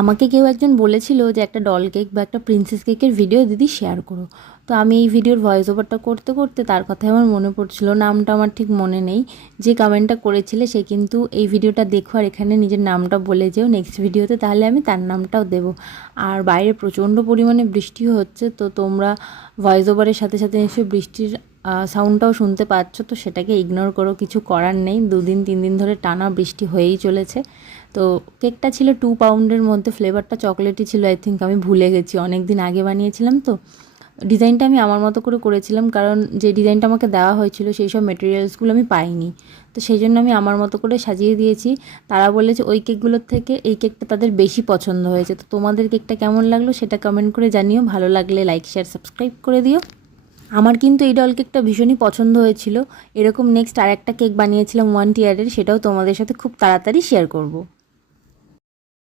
আমাকে কেউ একজন বলেছিল যে একটা ডল কেক বা একটা প্রিন্সেস কেকের ভিডিও দিদি শেয়ার করো। তো আমি এই ভিডিওর ভয়েস ওভারটা করতে করতে তার কথাই আমার মনে পড়ছিল, নামটা আমার ঠিক মনে নেই। যে কমেন্টটা করেছিলে সে কিন্তু এই ভিডিওটা দেখো আর এখানে নিজের নামটা বলে যেও নেক্সট ভিডিওতে, তাহলে আমি তার নামটাও দেবো। আর বাইরে প্রচণ্ড পরিমাণে বৃষ্টিও হচ্ছে, তো তোমরা ভয়েস ওভারের সাথে সাথে নিশ্চয়ই বৃষ্টির সাউন্ডটাও শুনতে পাচ্ছ, তো সেটাকে ইগনোর করো, কিছু করার নেই। 2-3 দিন ধরে টানা বৃষ্টি হয়েই চলেছে। তো কেকটা ছিল 2 পাউন্ডের মধ্যে, ফ্লেভারটা চকলেটই ছিল আই থিঙ্ক, আমি ভুলে গেছি, অনেক দিন আগে বানিয়েছিলাম তো। ডিজাইনটা আমি আমার মতো করে করেছিলাম, কারণ যে ডিজাইনটা আমাকে দেওয়া হয়েছিল সেই সব মেটেরিয়ালসগুলো আমি পাইনি, তো সেই জন্য আমি আমার মতো করে সাজিয়ে দিয়েছি। তারা বলেছে ওই কেকগুলোর থেকে এই কেকটা তাদের বেশি পছন্দ হয়েছে। তো তোমাদের কেকটা কেমন লাগলো সেটা কমেন্ট করে জানিও, ভালো লাগলে লাইক শেয়ার সাবস্ক্রাইব করে দিও। আমার কিন্তু এই ডল কেকটা ভীষণই পছন্দ হয়েছিল। এরকম নেক্সট আর একটা কেক বানিয়েছিলাম 1 টিয়ারের, সেটাও তোমাদের সাথে খুব তাড়াতাড়ি শেয়ার করব।